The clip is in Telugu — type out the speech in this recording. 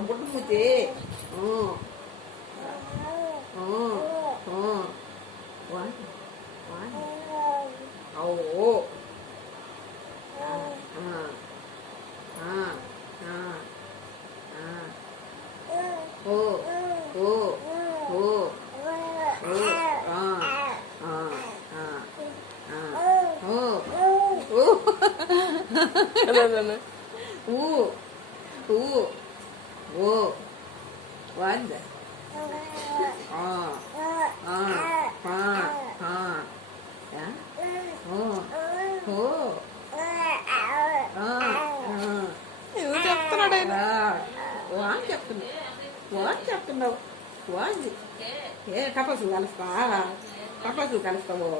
బుడ్డ మూతి ఓ Wanda. చెప్తున్నాడు ఆయన. చెప్తున్నావు ఏ టపాసులు కలుస్తావా టపాసులు కలుస్తావు